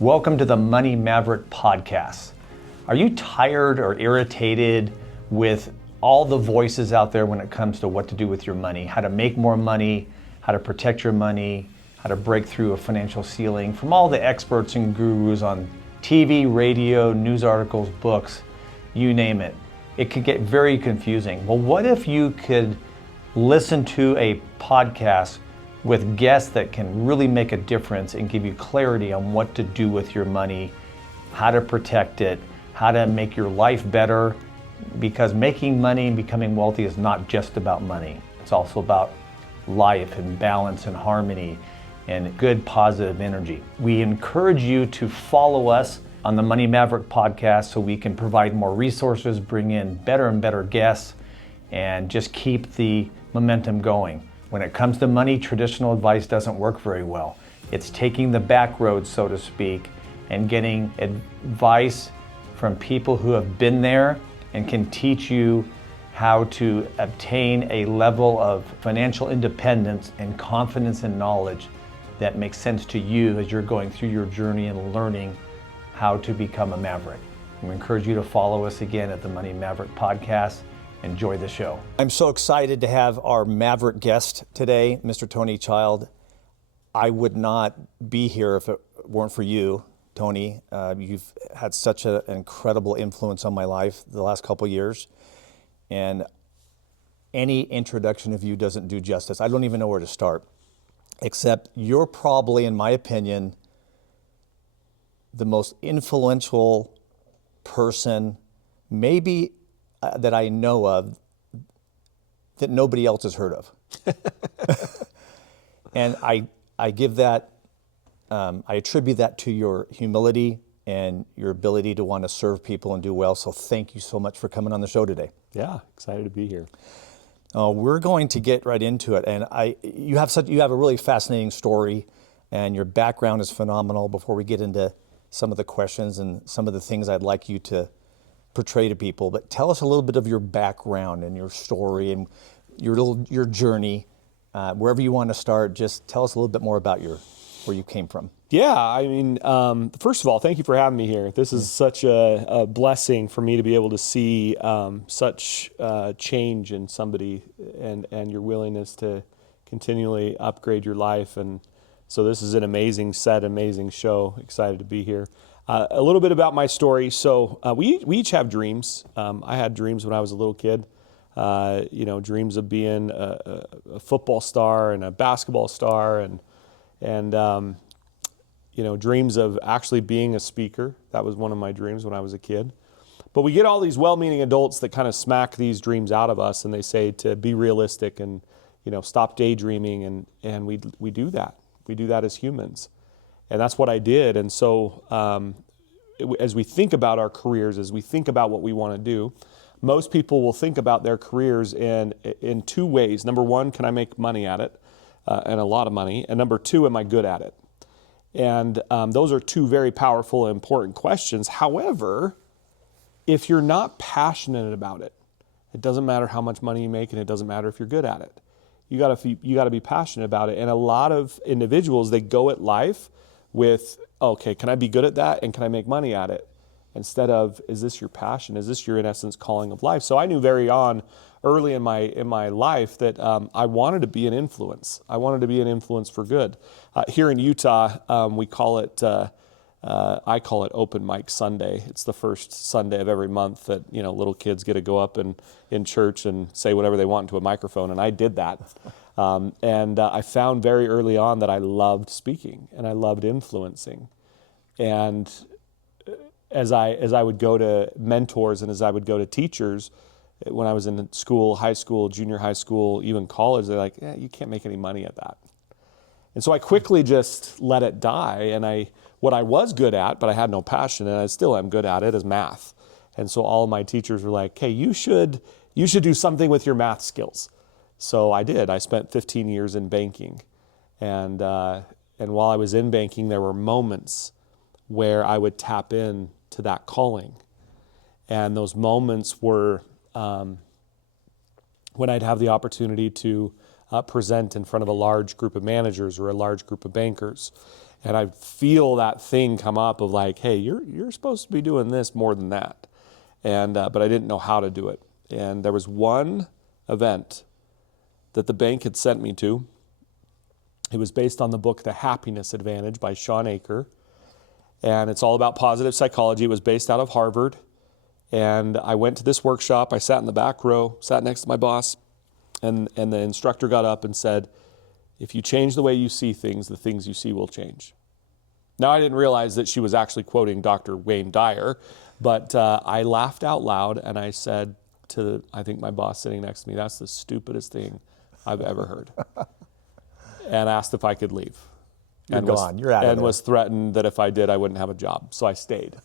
Welcome to the Money Maverick Podcast. Are you tired or irritated with all the voices out there when it comes to what to do with your money, how to make more money, how to protect your money, how to break through a financial ceiling, from all the experts and gurus on TV, radio, news articles, books, you name it? It could get very confusing. Well, what if you could listen to a podcast with guests that can really make a difference and give you clarity on what to do with your money, how to protect it, how to make your life better? Because making money and becoming wealthy is not just about money. It's also about life and balance and harmony and good positive energy. We encourage you to follow us on the Money Maverick Podcast so we can provide more resources, bring in better and better guests, and just keep the momentum going. When it comes to money, traditional advice doesn't work very well. It's taking the back road, so to speak, and getting advice from people who have been there and can teach you how to obtain a level of financial independence and confidence and knowledge that makes sense to you as you're going through your journey and learning how to become a maverick. We encourage you to follow us again at the Money Maverick Podcast. Enjoy the show. I'm so excited to have our Maverick guest today, Mr. Tony Child. I would not be here if it weren't for you, Tony. You've had such an incredible influence on my life the last couple of years. And any introduction of you doesn't do justice. I don't even know where to start, except you're probably, in my opinion, the most influential person, maybe that I know of, that nobody else has heard of. And I give that, I attribute that to your humility and your ability to want to serve people and do well. So thank you so much for coming on the show today. Yeah, excited to be here. We're going to get right into it. And you have a really fascinating story, and your background is phenomenal. Before we get into some of the questions and some of the things I'd like you to portray to people, but tell us a little bit of your background and your story and your journey. Wherever you want to start, just tell us a little bit more about where you came from. Yeah, I mean, first of all, thank you for having me here. This is such a blessing for me to be able to see such change in somebody and your willingness to continually upgrade your life. And so this is an amazing show. Excited to be here. A little bit about my story. So we each have dreams. I had dreams when I was a little kid. Dreams of being a football star and a basketball star, and dreams of actually being a speaker. That was one of my dreams when I was a kid. But we get all these well-meaning adults that kind of smack these dreams out of us, and they say to be realistic and stop daydreaming, and we do that. We do that as humans. And that's what I did. And so as we think about our careers, as we think about what we want to do, most people will think about their careers in two ways. Number one, can I make money at it, and a lot of money? And number two, am I good at it? And those are two very powerful and important questions. However, if you're not passionate about it, it doesn't matter how much money you make, and it doesn't matter if you're good at it. You got to be passionate about it. And a lot of individuals, they go at life with, okay, can I be good at that and can I make money at it? Instead of, is this your passion? Is this your, in essence, calling of life? So I knew very early in my life that I wanted to be an influence. I wanted to be an influence for good. Here in Utah, we call it, I call it Open Mic Sunday. It's the first Sunday of every month that little kids get to go up in church and say whatever they want into a microphone, and I did that. I found very early on that I loved speaking and I loved influencing. And as I would go to mentors and as I would go to teachers, when I was in school, high school, junior high school, even college, they're like, you can't make any money at that. And so I quickly just let it die. And what I was good at, but I had no passion, and I still am good at it, is math. And so all of my teachers were like, hey, you should do something with your math skills. So I did. I spent 15 years in banking. And while I was in banking, there were moments where I would tap in to that calling. And those moments were when I'd have the opportunity to present in front of a large group of managers or a large group of bankers. And I feel that thing come up of like, hey, you're supposed to be doing this more than that. And but I didn't know how to do it. And there was one event that the bank had sent me to. It was based on the book The Happiness Advantage by Sean Aker. And it's all about positive psychology. It was based out of Harvard. And I went to this workshop. I sat in the back row, sat next to my boss. And the instructor got up and said, if you change the way you see things, the things you see will change. Now, I didn't realize that she was actually quoting Dr. Wayne Dyer, but I laughed out loud and I said to, I think my boss sitting next to me, that's the stupidest thing I've ever heard. And asked if I could leave. You're gone. You're out of there. And was threatened that if I did, I wouldn't have a job. So I stayed.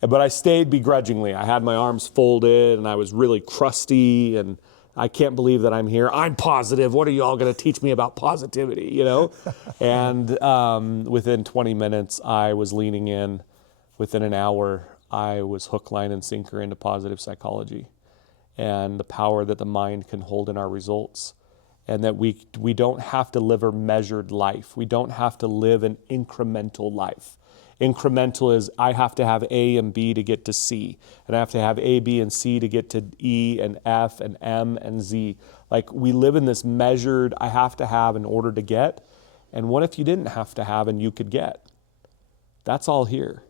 But I stayed begrudgingly. I had my arms folded and I was really crusty and I can't believe that I'm here. I'm positive. What are you all going to teach me about positivity, you know? And within 20 minutes, I was leaning in. Within an hour, I was hook, line, and sinker into positive psychology and the power that the mind can hold in our results. And that we don't have to live a measured life. We don't have to live an incremental life. Incremental is I have to have A and B to get to C. And I have to have A, B, and C to get to E and F and M and Z. Like we live in this measured, I have to have in order to get. And what if you didn't have to have and you could get? That's all here.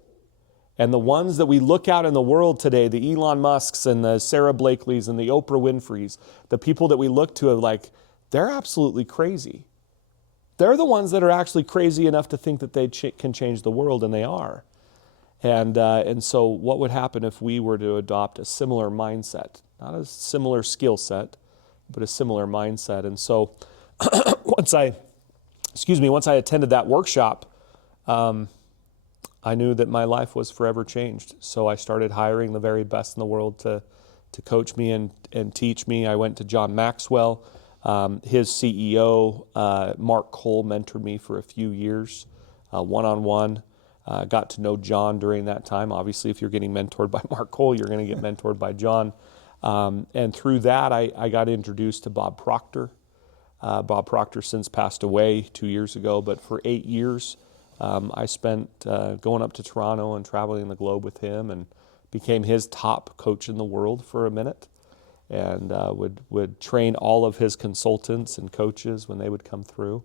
And the ones that we look out in the world today, the Elon Musks and the Sarah Blakeleys and the Oprah Winfreys, the people that we look to are like, they're absolutely crazy. They're the ones that are actually crazy enough to think that they can change the world, and they are. And so what would happen if we were to adopt a similar mindset? Not a similar skill set, but a similar mindset. And so once I attended that workshop, I knew that my life was forever changed. So I started hiring the very best in the world to coach me and teach me. I went to John Maxwell. His CEO, Mark Cole, mentored me for a few years, one-on-one. Got to know John during that time. Obviously, if you're getting mentored by Mark Cole, you're going to get mentored by John. And through that, I got introduced to Bob Proctor. Bob Proctor since passed away 2 years ago, but for 8 years, I spent going up to Toronto and traveling the globe with him and became his top coach in the world for a minute. And would train all of his consultants and coaches when they would come through,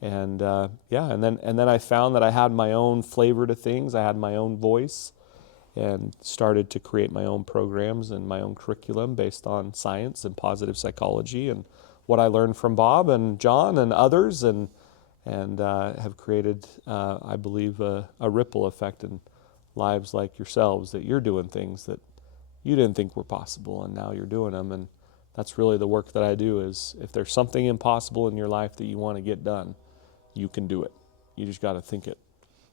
and then I found that I had my own flavor to things. I had my own voice, and started to create my own programs and my own curriculum based on science and positive psychology and what I learned from Bob and John and others, and have created, I believe, a ripple effect in lives like yourselves, that you're doing things that you didn't think were possible, and now you're doing them. And that's really the work that I do, is if there's something impossible in your life that you want to get done, you can do it. You just got to think it,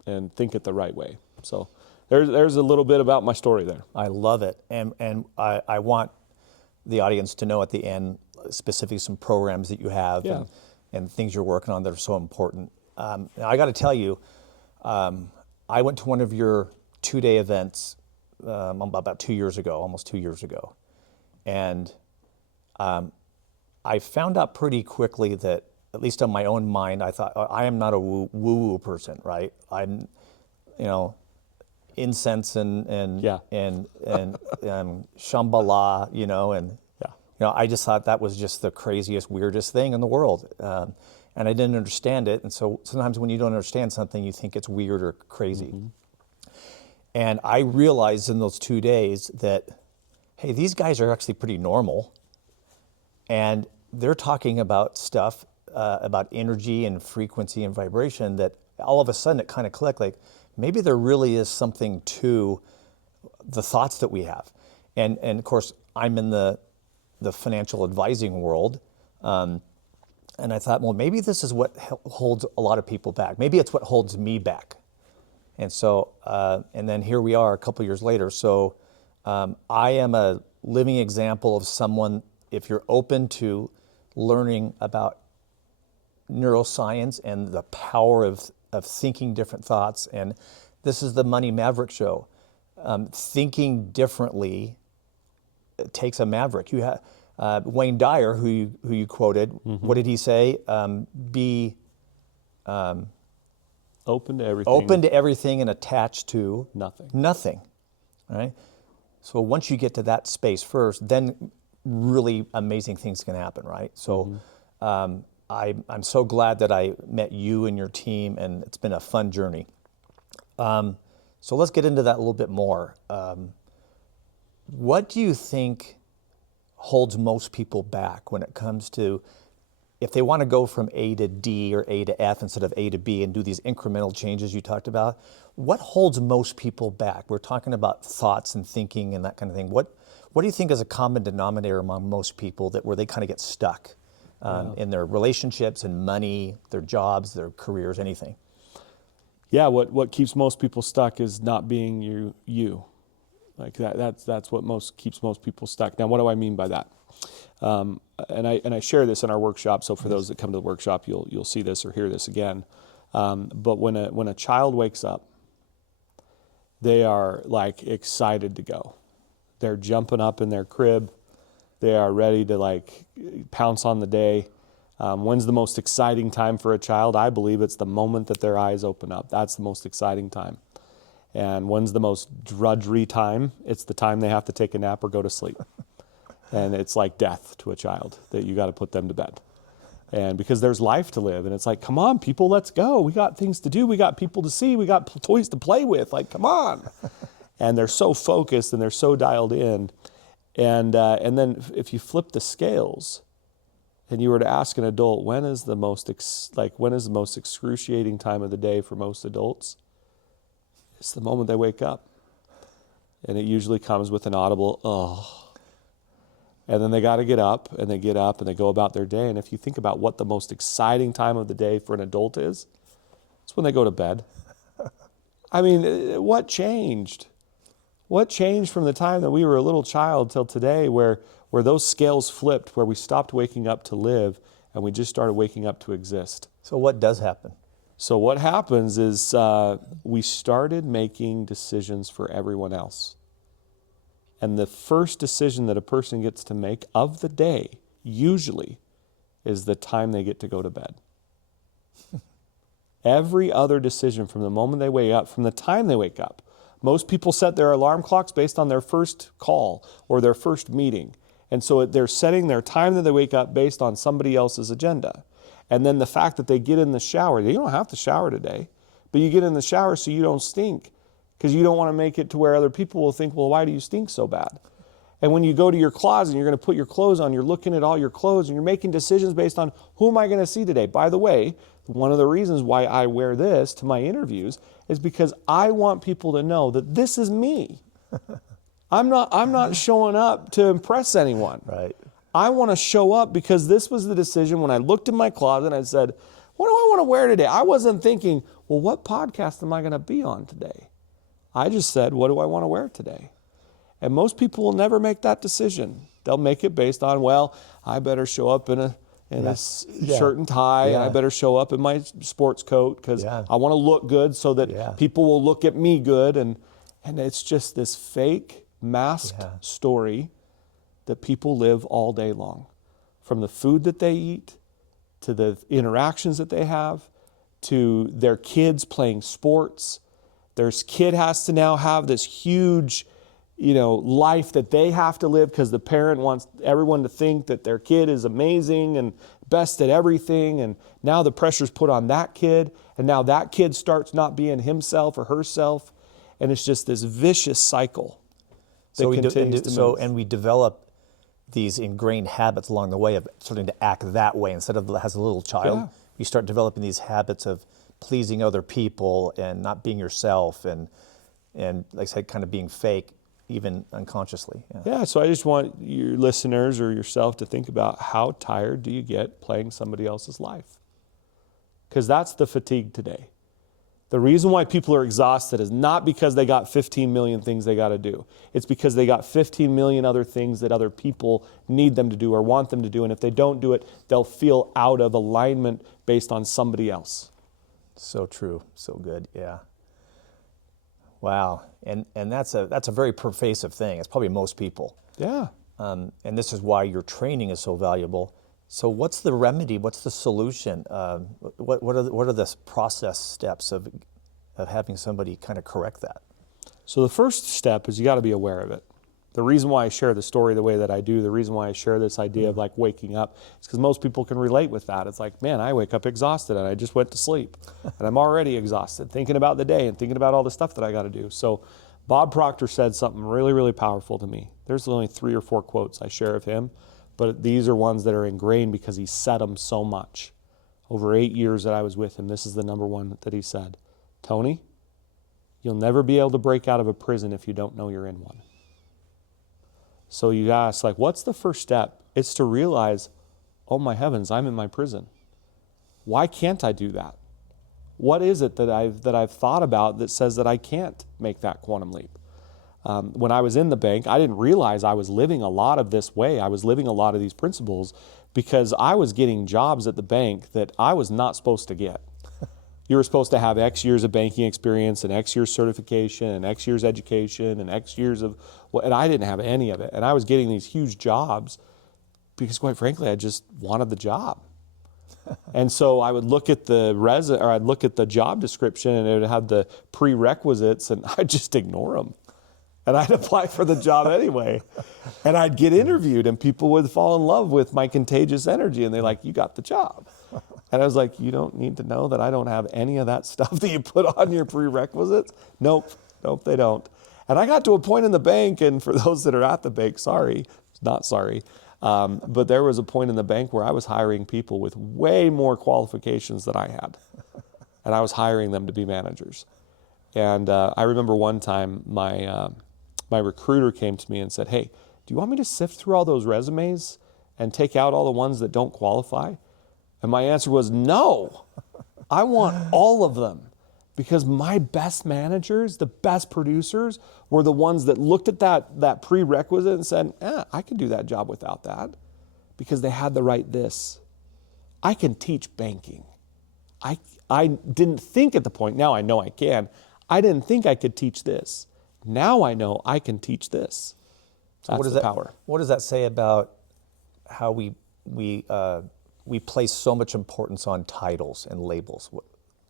and think it the right way. So there's a little bit about my story there. I love it. And I want the audience to know at the end specifically some programs that you have and things you're working on that are so important. Now I got to tell you, I went to one of your 2-day events about 2 years ago, almost 2 years ago. And I found out pretty quickly that, at least on my own mind, I thought, I am not a woo-woo person, right? I'm, incense and Shambhala, and I just thought that was just the craziest, weirdest thing in the world. And I didn't understand it. And so sometimes when you don't understand something, you think it's weird or crazy. Mm-hmm. And I realized in those 2 days that, hey, these guys are actually pretty normal. And they're talking about stuff, about energy and frequency and vibration, that all of a sudden it kind of clicked, like maybe there really is something to the thoughts that we have. And of course, I'm in the financial advising world. And I thought, well, maybe this is what holds a lot of people back. Maybe it's what holds me back. And so, and then here we are a couple years later. So I am a living example of someone, if you're open to learning about neuroscience and the power of thinking different thoughts. And this is the Money Maverick show. Thinking differently takes a maverick. You have Wayne Dyer, who you quoted. Mm-hmm. What did he say? Be Open to everything. Open to everything and attached to Nothing. Nothing. Right? So once you get to that space first, then really amazing things can happen, right? So I'm so glad that I met you and your team, and it's been a fun journey. So let's get into that a little bit more. What do you think holds most people back when it comes to, if they want to go from A to D or A to F instead of A to B and do these incremental changes you talked about? What holds most people back? We're talking about thoughts and thinking and that kind of thing. What do you think is a common denominator among most people where they kind of get stuck in their relationships and money, their jobs, their careers, anything? Yeah, what keeps most people stuck is not being you. Like that's what keeps most people stuck. Now, what do I mean by that? And I share this in our workshop. So for those that come to the workshop, you'll see this or hear this again. But when a child wakes up, they are like excited to go. They're jumping up in their crib. They are ready to like pounce on the day. When's the most exciting time for a child? I believe it's the moment that their eyes open up. That's the most exciting time. And when's the most drudgery time? It's the time they have to take a nap or go to sleep. And it's like death to a child that you got to put them to bed. And because there's life to live. And it's like, come on, people, let's go. We got things to do. We got people to see. We got toys to play with. Like, come on. And they're so focused and they're so dialed in. And then if you flip the scales and you were to ask an adult, when is the most excruciating time of the day for most adults? It's the moment they wake up. And it usually comes with an audible, oh. And then they got to get up and they go about their day. And if you think about what the most exciting time of the day for an adult is, it's when they go to bed. I mean, what changed? What changed from the time that we were a little child till today where those scales flipped, where we stopped waking up to live and we just started waking up to exist? So what does happen? So what happens is we started making decisions for everyone else. And the first decision that a person gets to make of the day, usually, is the time they get to go to bed. Every other decision from the moment they wake up, from the time they wake up, most people set their alarm clocks based on their first call or their first meeting. And so they're setting their time that they wake up based on somebody else's agenda. And then the fact that they get in the shower, you don't have to shower today, but you get in the shower so you don't stink. Because you don't want to make it to where other people will think, well, why do you stink so bad? And when you go to your closet and you're going to put your clothes on, you're looking at all your clothes and you're making decisions based on who am I going to see today? By the way, one of the reasons why I wear this to my interviews is because I want people to know that this is me. I'm not showing up to impress anyone. Right. I want to show up because this was the decision when I looked in my closet and I said, what do I want to wear today? I wasn't thinking, well, what podcast am I going to be on today? I just said, what do I want to wear today? And most people will never make that decision. They'll make it based on, well, I better show up in a shirt and tie, and I better show up in my sports coat because I want to look good so that people will look at me good. And it's just this fake, masked story that people live all day long. From the food that they eat, to the interactions that they have, to their kids playing sports. Their kid has to now have this huge, life that they have to live because the parent wants everyone to think that their kid is amazing and best at everything. And now the pressure's put on that kid. And now that kid starts not being himself or herself. And it's just this vicious cycle that continues to move. And we develop these ingrained habits along the way of starting to act that way instead of as a little child. You start developing these habits of pleasing other people and not being yourself and like I said, kind of being fake, even unconsciously. So I just want your listeners or yourself to think about how tired do you get playing somebody else's life? Because that's the fatigue today. The reason why people are exhausted is not because they got 15 million things they got to do. It's because they got 15 million other things that other people need them to do or want them to do. And if they don't do it, they'll feel out of alignment based on somebody else. So true. So good. Yeah. Wow. And that's a very pervasive thing. It's probably most people. Yeah. And this is why your training is so valuable, So what's the remedy? What's the solution? What are the process steps of having somebody kind of correct that? So the first step is you got to be aware of it. The reason why I share the story the way that I do, the reason why I share this idea of like waking up, is because most people can relate with that. It's like, man, I wake up exhausted and I just went to sleep and I'm already exhausted thinking about the day and thinking about all the stuff that I got to do. So Bob Proctor said something really, really powerful to me. There's only 3 or 4 quotes I share of him, but these are ones that are ingrained because he said them so much. Over 8 years that I was with him, this is the number one that he said. Tony, you'll never be able to break out of a prison if you don't know you're in one. So you ask, like, what's the first step? It's to realize, oh my heavens, I'm in my prison. Why can't I do that? What is it that I've thought about that says that I can't make that quantum leap? When I was in the bank, I didn't realize I was living a lot of this way. I was living a lot of these principles because I was getting jobs at the bank that I was not supposed to get. You were supposed to have X years of banking experience and X years certification and X years education and X years of, and I didn't have any of it. And I was getting these huge jobs because, quite frankly, I just wanted the job. And so I would look at I'd look at the job description and it would have the prerequisites and I'd just ignore them. And I'd apply for the job anyway. And I'd get interviewed and people would fall in love with my contagious energy and they're like, you got the job. And I was like, you don't need to know that I don't have any of that stuff that you put on your prerequisites? Nope, they don't. And I got to a point in the bank, and for those that are at the bank, sorry, not sorry, but there was a point in the bank where I was hiring people with way more qualifications than I had. And I was hiring them to be managers. And I remember one time my recruiter came to me and said, hey, do you want me to sift through all those resumes and take out all the ones that don't qualify? And my answer was no, I want all of them because my best managers, the best producers were the ones that looked at that prerequisite and said, I can do that job without that because they had the right this. I can teach banking. I didn't think at the point, now I know I can, I didn't think I could teach this. Now I know I can teach this. So That's the power. What does that say about how we place so much importance on titles and labels?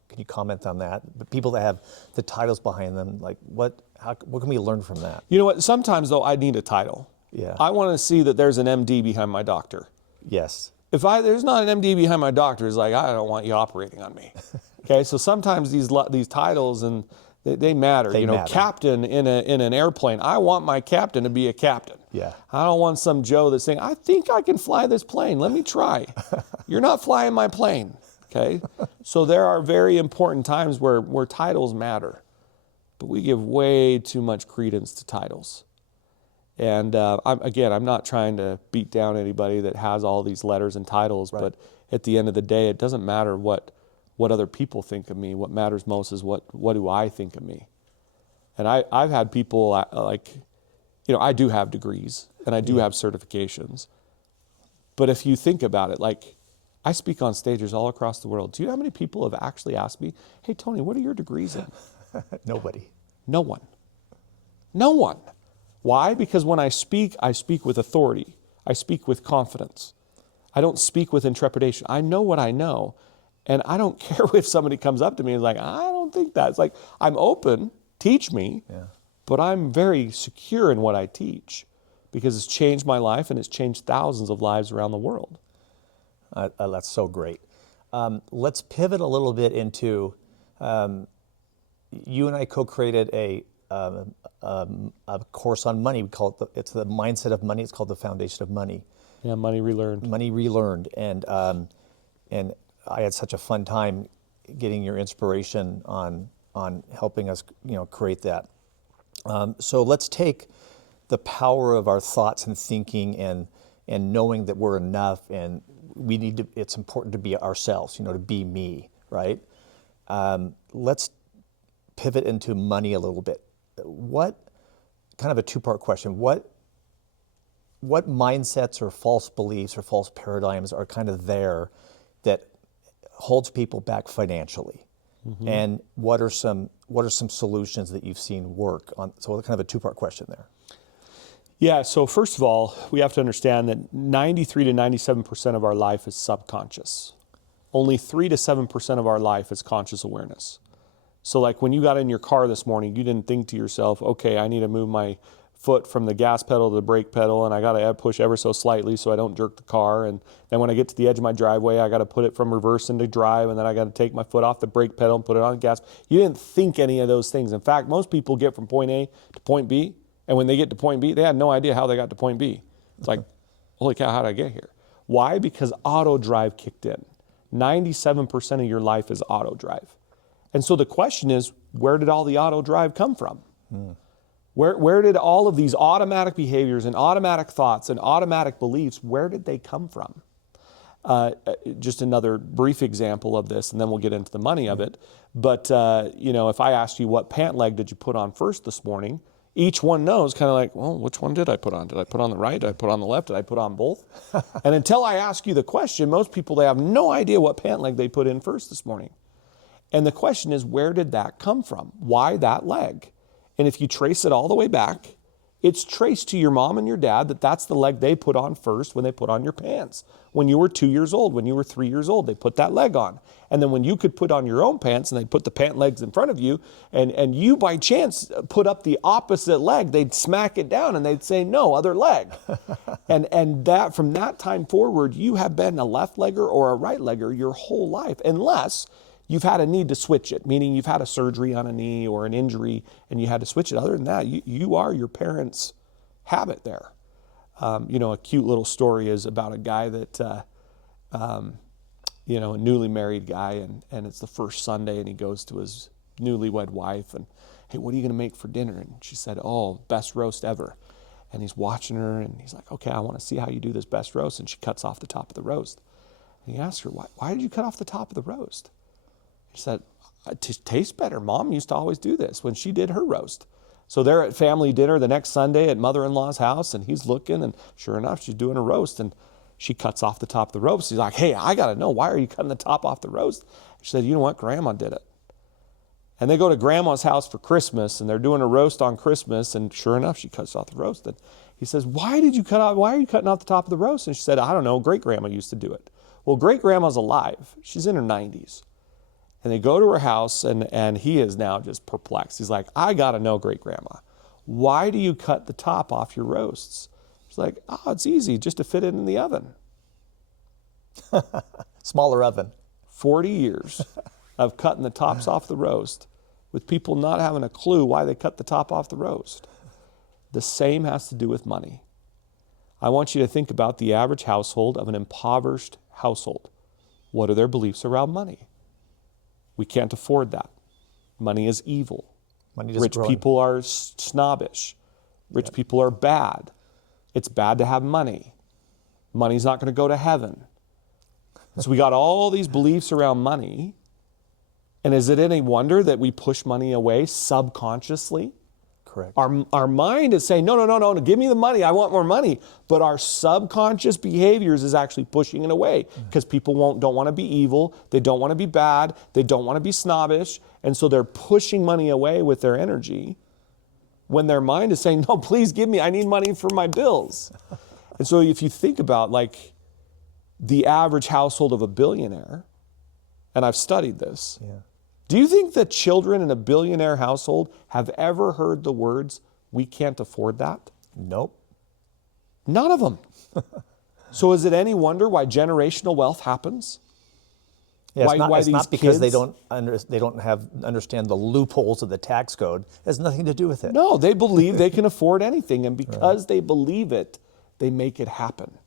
Can you comment on that? The people that have the titles behind them, like what can we learn from that? You know what? Sometimes though, I need a title. Yeah. I want to see that there's an MD behind my doctor. Yes. If there's not an MD behind my doctor, it's like I don't want you operating on me. Okay. So sometimes these titles and they matter. They matter. Captain in an airplane. I want my captain to be a captain. Yeah. I don't want some Joe that's saying, I think I can fly this plane. Let me try. You're not flying my plane. Okay. So there are very important times where titles matter, but we give way too much credence to titles. And I'm not trying to beat down anybody that has all these letters and titles, right. But at the end of the day, it doesn't matter what other people think of me. What matters most is what do I think of me. And I've had people I do have degrees and I do have certifications. But if you think about it, like I speak on stages all across the world. Do you know how many people have actually asked me, hey, Tony, what are your degrees in? Nobody. No one. No one. Why? Because when I speak with authority. I speak with confidence. I don't speak with intrepidation. I know what I know. And I don't care if somebody comes up to me and is like, I don't think that. It's like, I'm open, teach me, but I'm very secure in what I teach because it's changed my life and it's changed thousands of lives around the world. That's so great. Let's pivot a little bit into, you and I co-created a course on money. We call it, it's the mindset of money. It's called the foundation of money. Yeah, Money Relearned. Money Relearned. And I had such a fun time getting your inspiration on helping us, create that. So let's take the power of our thoughts and thinking and knowing that we're enough and it's important to be ourselves, to be me, right? Let's pivot into money a little bit. Kind of a two-part question. What mindsets or false beliefs or false paradigms are kind of there that holds people back financially? Mm-hmm. And what are some solutions that you've seen work on? So kind of a two-part question there. Yeah, so first of all, we have to understand that 93 to 97% of our life is subconscious. Only 3 to 7% of our life is conscious awareness. So like when you got in your car this morning, you didn't think to yourself, okay, I need to move my foot from the gas pedal to the brake pedal, and I got to push ever so slightly so I don't jerk the car. And then when I get to the edge of my driveway, I got to put it from reverse into drive, and then I got to take my foot off the brake pedal and put it on gas. You didn't think any of those things. In fact, most people get from point A to point B, and when they get to point B, they had no idea how they got to point B. It's like, holy cow, how did I get here? Why? Because auto drive kicked in. 97% of your life is auto drive. And so the question is, where did all the auto drive come from? Where did all of these automatic behaviors and automatic thoughts and automatic beliefs, where did they come from? Just another brief example of this, and then we'll get into the money of it. But, if I asked you what pant leg did you put on first this morning, each one knows kind of like, well, which one did I put on? Did I put on the right? Did I put on the left? Did I put on both? And until I ask you the question, most people, they have no idea what pant leg they put in first this morning. And the question is, where did that come from? Why that leg? And if you trace it all the way back, it's traced to your mom and your dad that's the leg they put on first when they put on your pants. When you were 2 years old, when you were 3 years old, they put that leg on. And then when you could put on your own pants and they put the pant legs in front of you, and you by chance put up the opposite leg, they'd smack it down and they'd say, no, other leg. and that from that time forward, you have been a left legger or a right legger your whole life, unless you've had a need to switch it, meaning you've had a surgery on a knee or an injury and you had to switch it. Other than that, you are your parents' habit there. A cute little story is about a guy that, a newly married guy, and it's the first Sunday, and he goes to his newlywed wife and, hey, what are you going to make for dinner? And she said, oh, best roast ever. And he's watching her and he's like, okay, I want to see how you do this best roast. And she cuts off the top of the roast. And he asked her, why did you cut off the top of the roast? She said, it tastes better. Mom used to always do this when she did her roast. So they're at family dinner the next Sunday at mother-in-law's house, and he's looking, and sure enough, she's doing a roast, and she cuts off the top of the roast. He's like, hey, I got to know, why are you cutting the top off the roast? She said, you know what? Grandma did it. And they go to Grandma's house for Christmas, and they're doing a roast on Christmas, and sure enough, she cuts off the roast. And he says, why are you cutting off the top of the roast? And she said, I don't know, great-grandma used to do it. Well, great-grandma's alive. She's in her 90s. And they go to her house, and he is now just perplexed. He's like, I got to know, great-grandma, why do you cut the top off your roasts? She's like, oh, it's easy, just to fit it in the oven. Smaller oven. 40 years of cutting the tops off the roast with people not having a clue why they cut the top off the roast. The same has to do with money. I want you to think about the average household of an impoverished household. What are their beliefs around money? We can't afford that. Money is evil. Rich people are snobbish. Rich people are bad. It's bad to have money. Money's not going to go to heaven. So we got all these beliefs around money. And is it any wonder that we push money away subconsciously? Correct. Our mind is saying, no, give me the money. I want more money. But our subconscious behaviors is actually pushing it away because people don't want to be evil. They don't want to be bad. They don't want to be snobbish. And so they're pushing money away with their energy when their mind is saying, no, please give me. I need money for my bills. And so if you think about like the average household of a billionaire, and I've studied this, do you think that children in a billionaire household have ever heard the words, we can't afford that? Nope. None of them. So is it any wonder why generational wealth happens? Yeah, it's not because they don't understand the loopholes of the tax code. It has nothing to do with it. No, they believe they can afford anything, and because they believe it, they make it happen.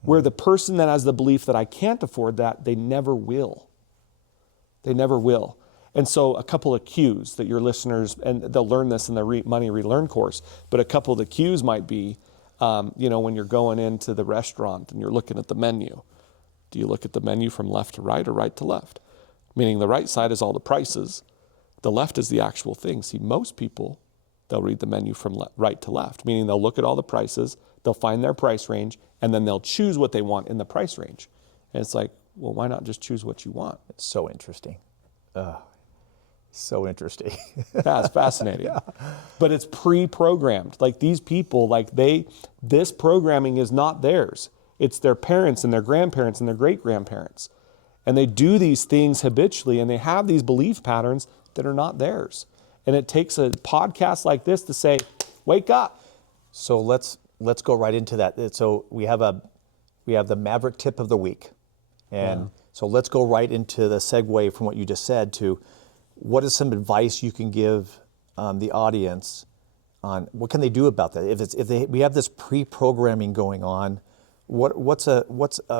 Where the person that has the belief that I can't afford that, they never will. They never will. And so a couple of cues that your listeners, and they'll learn this in the Money Relearn course, but a couple of the cues might be, when you're going into the restaurant and you're looking at the menu, do you look at the menu from left to right or right to left? Meaning the right side is all the prices. The left is the actual thing. See, most people, they'll read the menu from right to left, meaning they'll look at all the prices, they'll find their price range, and then they'll choose what they want in the price range. And it's like, well, why not just choose what you want? It's so interesting. So interesting. That's fascinating. Yeah. But it's pre-programmed. Like these people, this programming is not theirs. It's their parents and their grandparents and their great-grandparents. And they do these things habitually, and they have these belief patterns that are not theirs. And it takes a podcast like this to say, wake up. So let's go right into that. So we have the Maverick Tip of the week. And so let's go right into the segue from what you just said to what is some advice you can give the audience on what can they do about that? We have this pre-programming going on, what's a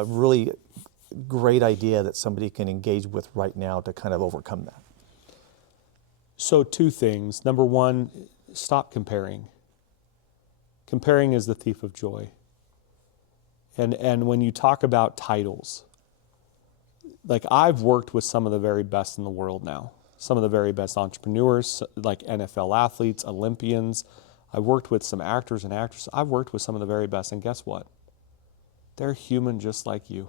really great idea that somebody can engage with right now to kind of overcome that? So 2 things. Number 1, stop comparing. Comparing is the thief of joy. And when you talk about titles, like I've worked with some of the very best in the world now. Some of the very best entrepreneurs, like NFL athletes, Olympians. I've worked with some actors and actresses. I've worked with some of the very best, and guess what? They're human just like you,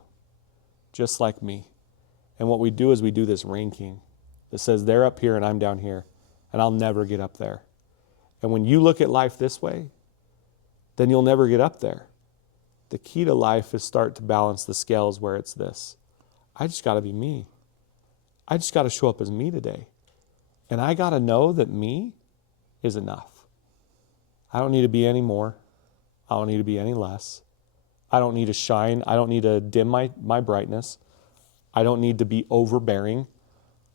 just like me. And what we do is we do this ranking that says they're up here and I'm down here, and I'll never get up there. And when you look at life this way, then you'll never get up there. The key to life is start to balance the scales where it's this. I just got to be me. I just got to show up as me today. And I got to know that me is enough. I don't need to be any more. I don't need to be any less. I don't need to shine. I don't need to dim my brightness. I don't need to be overbearing.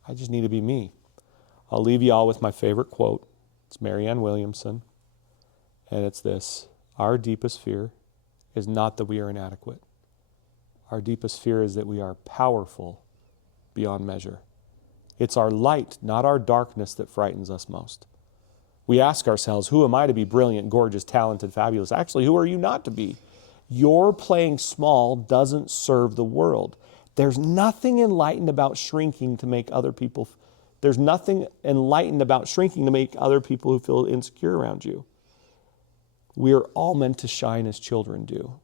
I just need to be me. I'll leave you all with my favorite quote. It's Marianne Williamson. And it's this: our deepest fear is not that we are inadequate. Our deepest fear is that we are powerful beyond measure. It's our light, not our darkness, that frightens us most. We ask ourselves, who am I to be brilliant, gorgeous, talented, fabulous? Actually, who are you not to be? Your playing small doesn't serve the world. There's nothing enlightened about shrinking to make other people, there's nothing enlightened about shrinking to make other people who feel insecure around you. We are all meant to shine as children do.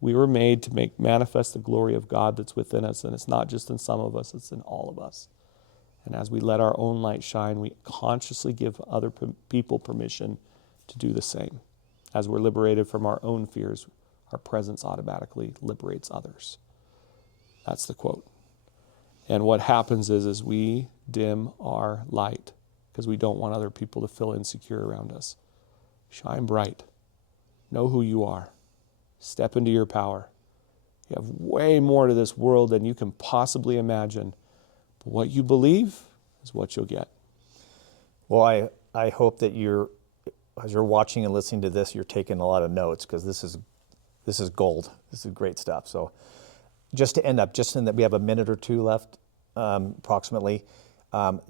We were made to make manifest the glory of God that's within us, and it's not just in some of us, it's in all of us. And as we let our own light shine, we consciously give other people permission to do the same. As we're liberated from our own fears, our presence automatically liberates others. That's the quote. And what happens is we dim our light because we don't want other people to feel insecure around us. Shine bright. Know who you are. Step into your power. You have way more to this world than you can possibly imagine. But what you believe is what you'll get. Well, I hope that as you're watching and listening to this, you're taking a lot of notes, because this is gold. This is great stuff. So just to end up, just in that we have a minute or 2 left, approximately,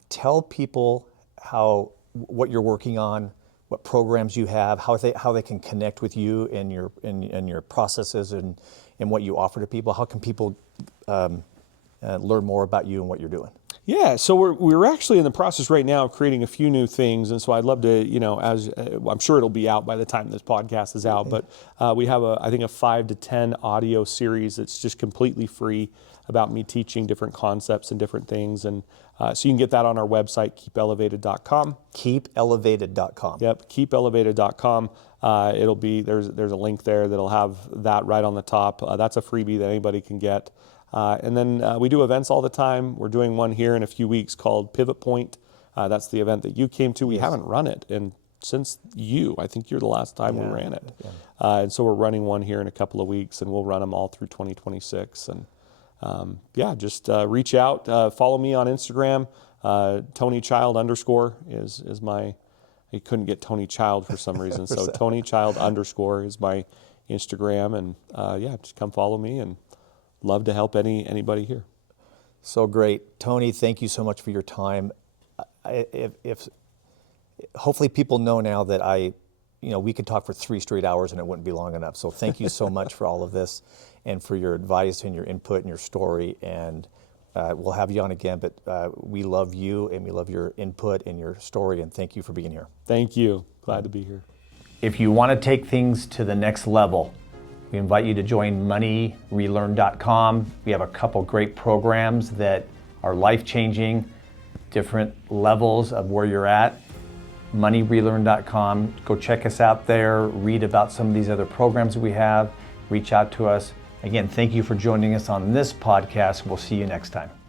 tell people what you're working on, what programs you have, how they can connect with you and your processes and what you offer to people. How can people learn more about you and what you're doing? Yeah, so we're actually in the process right now of creating a few new things, and so I'd love to, as I'm sure it'll be out by the time this podcast is out, but we have I think a 5 to 10 audio series that's just completely free about me teaching different concepts and different things, and so you can get that on our website, keepelevated.com. Keepelevated.com. Yep, keepelevated.com. It'll be there's a link there that'll have that right on the top. That's a freebie that anybody can get. And then we do events all the time. We're doing one here in a few weeks called Pivot Point. That's the event that you came to. We haven't run it since I think you're the last time we ran it. Yeah. And so we're running one here in a couple of weeks, and we'll run them all through 2026. And just reach out. Follow me on Instagram. TonyChild_ is my. I couldn't get Tony Child for some reason, so TonyChild_ is my Instagram, and just come follow me, and love to help anybody here. So great. Tony, thank you so much for your time. If hopefully people know now that we could talk for 3 straight hours and it wouldn't be long enough. So thank you so much for all of this and for your advice and your input and your story. And we'll have you on again, but we love you and we love your input and your story, and thank you for being here. Thank you. Glad to be here. If you want to take things to the next level, we invite you to join moneyrelearn.com. We have a couple great programs that are life-changing. different levels of where you're at. moneyrelearn.com. Go check us out there, read about some of these other programs that we have, reach out to us. Again, thank you for joining us on this podcast. We'll see you next time.